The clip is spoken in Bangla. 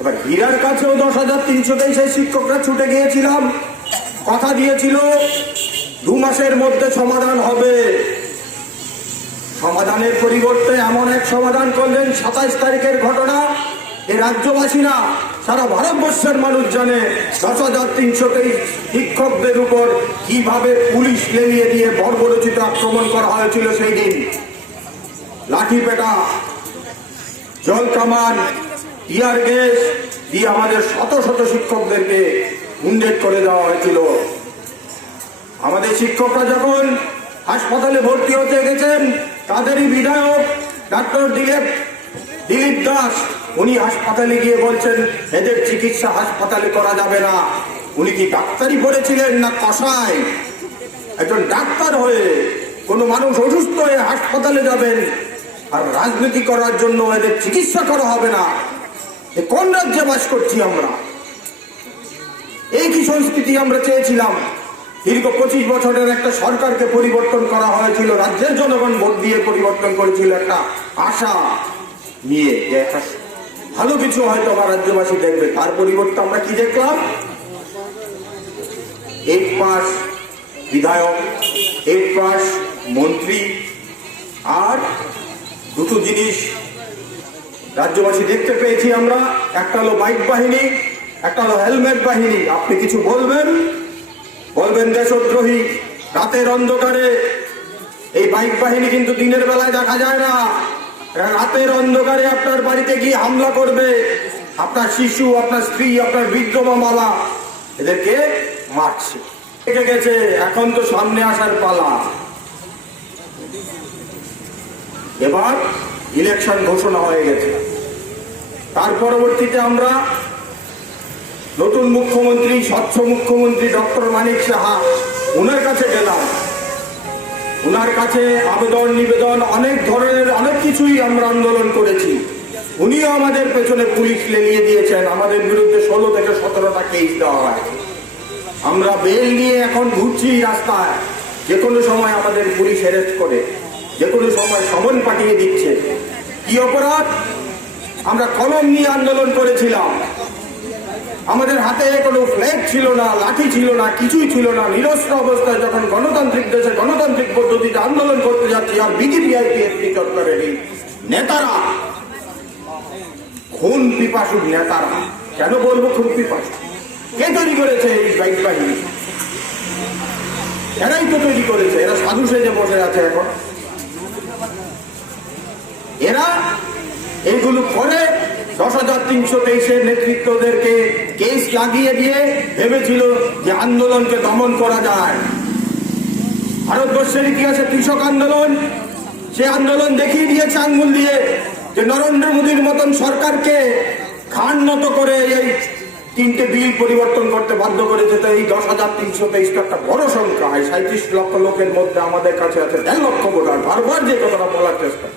এবার হীরার কাছেও 10,323 শিক্ষকরা ছুটে গিয়েছিলাম, কথা দিয়েছিল 2 মাসের মধ্যে সমাধান হবে। সমাধানের পরিবর্তে এমন এক সমাধান করলেন 27 তারিখের ঘটনা। এ রাজ্যবাসী না, সারা ভারতবর্ষের মানুষ জানে 10,323 শিক্ষকদের উপর কিভাবে পুলিশ লেলিয়ে দিয়ে বর্বরচিত আক্রমণ করা হয়েছিল। সেই দিন লাঠি পেটা, জল কামান, টিয়ার গ্যাস দিয়ে আমাদের শত শত শিক্ষকদেরকে উন্ডেট করে দেওয়া হয়েছিল। আমাদের শিক্ষকরা যখন হাসপাতালে ভর্তি হতে গেছেন, তাদেরই বিধায়ক ডাক্তার দিলীপ দাস, উনি হাসপাতালে গিয়ে বলছেন এদের চিকিৎসা হাসপাতালে করা যাবে না। উনি কি ডাক্তারি পড়েছিলেন না কসাই? একজন ডাক্তার হয়ে কোনো মানুষ অসুস্থ হয়ে হাসপাতালে যাবেন আর রাজনীতি করার জন্য এদের চিকিৎসা করা হবে না? কোন রাজ্যে বাস করছি আমরা? এই কি সংস্কৃতি আমরা চেয়েছিলাম? দীর্ঘ 25 বছরের একটা সরকারকে পরিবর্তন করা হয়েছিল, রাজ্যের জনগণ ভোট দিয়ে পরিবর্তন করেছিল একটা আশা নিয়ে, যে একটা ভালো কিছু হয়তো আমার রাজ্যবাসী দেখবে। তার পরিবর্তে আমরা কি দেখলাম? 8 পাস বিধায়ক, 8 পাস মন্ত্রী, আর দুটো জিনিস রাজ্যবাসী দেখতে পেয়েছি আমরা। একটা হলো বাইক বাহিনী, একটা হলো হেলমেট বাহিনী। আপনি কিছু বলবেন দেশদ্রোহী। রাতের অন্ধকারে এই বাইক বাহিনী কিন্তু দিনের বেলায় দেখা যায় না, রাতের অন্ধকারে আপনার বাড়িতে গিয়ে হামলা করবে। আপনার শিশু, আপনার স্ত্রী, আপনার বৃদ্ধ মামারা এদেরকে মারছে। দেখে গেছে, এখন তো সামনে আসার পালা। এবার ইলেকশন ঘোষণা হয়ে গেছে। তার পরবর্তীতে আমরা নতুন মুখ্যমন্ত্রী, স্বচ্ছ মুখ্যমন্ত্রী ডক্টর মানিক সাহা, ওনার কাছে গেলাম। ওনার কাছে আবেদন নিবেদন অনেক ধরনের অনেক কিছুই আমরা আন্দোলন করেছি। উনিও আমাদের পেছনে পুলিশ লেলিয়ে দিয়েছেন। আমাদের বিরুদ্ধে 16 থেকে 17টা কেস দেওয়া হয়। আমরা বেল নিয়ে এখন ঘুরছি রাস্তায়, যে কোনো সময় আমাদের পুলিশ অ্যারেস্ট করে, যে কোনো সময় সমন পাঠিয়ে দিচ্ছে। কি অপরাধ? আমরা কলম নিয়ে আন্দোলন করেছিলাম। আমাদের হাতে কোনো ফ্ল্যাগ ছিল না, লাঠি ছিল না, কিছুই ছিল না। নিরস্ত্র অবস্থায় যখন গণতান্ত্রিক দেশে গণতান্ত্রিক পদ্ধতিতে আন্দোলন করতে যাচ্ছি, আর বিজেপি আইপিএফটি সরকারের এই নেতারা, খুন পিপাসু নেতারা, কেন বলবো খুন পিপাসু? কে তৈরি করেছে এই বাইক বাহিনী? এরাই তো তৈরি করেছে। এরা সাধু সেজে বসে আছে এখন। এরা এইগুলো করে 10,323 নেতৃত্বদেরকে কেস লাগিয়ে দিয়ে ভেবেছিল যে আন্দোলনকে দমন করা যায়। ভারতবর্ষের ইতিহাসে কৃষক আন্দোলন, সে আন্দোলন দেখিয়ে দিয়েছে আঙ্গুল দিয়ে যে নরেন্দ্র মোদীর মতন সরকারকে ঘাড় নত করে এই 3টে বিল পরিবর্তন করতে বাধ্য করেছে। তো এই 10,323 একটা বড় সংখ্যা। 37 লক্ষ লোকের মধ্যে আমাদের কাছে আছে 1.5 লক্ষ ভোটার। বারবার যে কথাটা বলার চেষ্টা